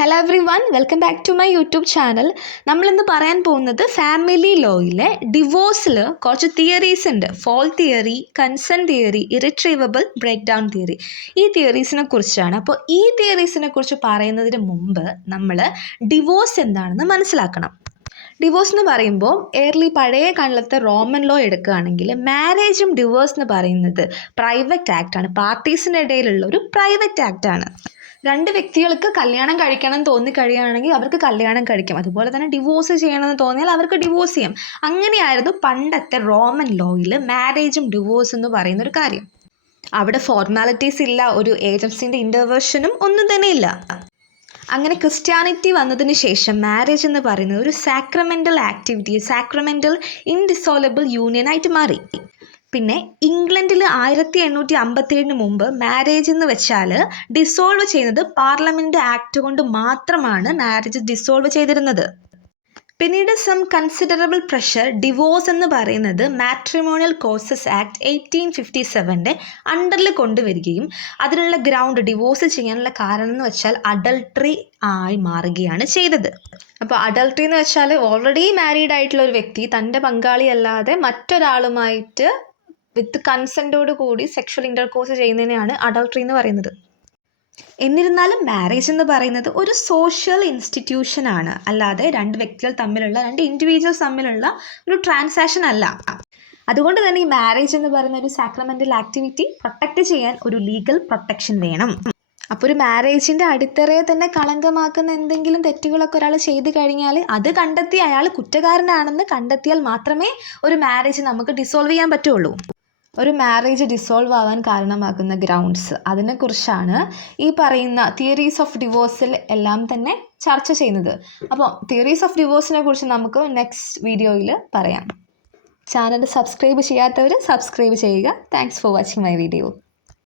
Hello everyone, welcome back to my YouTube channel. നമ്മളിന്ന് പറയാൻ പോകുന്നത് ഫാമിലി ലോയിലെ ഡിവോഴ്സിൽ കുറച്ച് തിയറീസ് ഉണ്ട്. Fault theory, consent theory, irretrievable breakdown theory. ഈ തിയറീസിനെ കുറിച്ചാണ്. അപ്പോൾ ഈ തിയറീസിനെ കുറിച്ച് പറയുന്നതിന് മുമ്പ് നമ്മൾ ഡിവോഴ്സ് എന്താണെന്ന് മനസ്സിലാക്കണം. ഡിവോഴ്സ് എന്ന് പറയുമ്പോൾ പഴയ കാലത്തെ റോമൻ ലോ എടുക്കുകയാണെങ്കിൽ മാരേജും ഡിവോഴ്സ് എന്ന് പറയുന്നത് പ്രൈവറ്റ് ആക്റ്റാണ്. പാർട്ടീസിൻ്റെ ഇടയിലുള്ള ഒരു പ്രൈവറ്റ് ആക്റ്റാണ്. രണ്ട് വ്യക്തികൾക്ക് കല്യാണം കഴിക്കണം തോന്നിക്കഴിയുകയാണെങ്കിൽ അവർക്ക് കല്യാണം കഴിക്കാം. അതുപോലെ തന്നെ ഡിവോഴ്സ് ചെയ്യണമെന്ന് തോന്നിയാൽ അവർക്ക് ഡിവോഴ്സ് ചെയ്യാം. അങ്ങനെയായിരുന്നു പണ്ടത്തെ റോമൻ ലോയിൽ മാരേജും ഡിവോഴ്സ് എന്ന് പറയുന്ന ഒരു കാര്യം. അവിടെ ഫോർമാലിറ്റീസ് ഇല്ല, ഒരു ഏജൻസിൻ്റെ ഇൻ്റർവെൻഷനും ഒന്നും തന്നെ ഇല്ല. അങ്ങനെ ക്രിസ്ത്യാനിറ്റി വന്നതിന് ശേഷം മാരേജ് എന്ന് പറയുന്നത് ഒരു സാക്രമെൻ്റൽ ആക്ടിവിറ്റി, സാക്രമെൻ്റൽ ഇൻഡിസോലബിൾ യൂണിയനായിട്ട് മാറി. പിന്നെ ഇംഗ്ലണ്ടിൽ 1857 മുമ്പ് മാരേജ് എന്ന് വെച്ചാൽ ഡിസോൾവ് ചെയ്യുന്നത് പാർലമെൻറ്റ് ആക്ട് കൊണ്ട് മാത്രമാണ് മാരേജ് ഡിസോൾവ് ചെയ്തിരുന്നത്. പിന്നീട് കൺസിഡറബിൾ പ്രഷർ ഡിവോഴ്സ് എന്ന് പറയുന്നത് മാട്രിമോണിയൽ കോസസ് ആക്ട് 1857 അണ്ടറിൽ കൊണ്ടുവരികയും അതിനുള്ള ഗ്രൗണ്ട് ഡിവോഴ്സ് ചെയ്യാനുള്ള കാരണം എന്ന് വെച്ചാൽ അഡൾട്ടറി ആയി മാറുകയാണ് ചെയ്തത്. അപ്പോൾ അഡൾട്ടറി എന്ന് വെച്ചാൽ ഓൾറെഡി മാരീഡ് ആയിട്ടുള്ള ഒരു വ്യക്തി തൻ്റെ പങ്കാളിയല്ലാതെ മറ്റൊരാളുമായിട്ട് വിത്ത് കൺസെൻറ്റോട് കൂടി സെക്ഷൽ ഇൻ്റർകോഴ്സ് ചെയ്യുന്നതിനെയാണ് അഡൾട്ടറി എന്ന് പറയുന്നത്. എന്നിരുന്നാലും മാരേജ് എന്ന് പറയുന്നത് ഒരു സോഷ്യൽ ഇൻസ്റ്റിറ്റ്യൂഷനാണ്, അല്ലാതെ രണ്ട് വ്യക്തികൾ തമ്മിലുള്ള, രണ്ട് ഇൻഡിവിജ്വൽസ് തമ്മിലുള്ള ഒരു ട്രാൻസാക്ഷൻ അല്ല. അതുകൊണ്ട് തന്നെ ഈ മാരേജ് എന്ന് പറയുന്ന ഒരു സാക്രമെൻ്റൽ ആക്ടിവിറ്റി പ്രൊട്ടക്റ്റ് ചെയ്യാൻ ഒരു ലീഗൽ പ്രൊട്ടക്ഷൻ വേണം. അപ്പോൾ ഒരു മാരേജിൻ്റെ അടിത്തറയെ തന്നെ കളങ്കമാക്കുന്ന എന്തെങ്കിലും തെറ്റുകളൊക്കെ ഒരാൾ ചെയ്ത് കഴിഞ്ഞാൽ അത് കണ്ടെത്തി അയാൾ കുറ്റക്കാരനാണെന്ന് കണ്ടെത്തിയാൽ മാത്രമേ ഒരു മാരേജ് നമുക്ക് ഡിസോൾവ് ചെയ്യാൻ പറ്റുള്ളൂ. ഒരു മാരേജ് ഡിസോൾവ് ആവാൻ കാരണമാകുന്ന ഗ്രൗണ്ട്സ്, അതിനെക്കുറിച്ചാണ് ഈ പറയുന്ന തിയറീസ് ഓഫ് ഡിവോഴ്സിൽ എല്ലാം തന്നെ ചർച്ച ചെയ്യുന്നത്. അപ്പോൾ തിയറീസ് ഓഫ് ഡിവോഴ്സിനെ കുറിച്ച് നമുക്ക് നെക്സ്റ്റ് വീഡിയോയിൽ പറയാം. ചാനൽ സബ്സ്ക്രൈബ് ചെയ്യാത്തവർ സബ്സ്ക്രൈബ് ചെയ്യുക. Thanks for watching my video.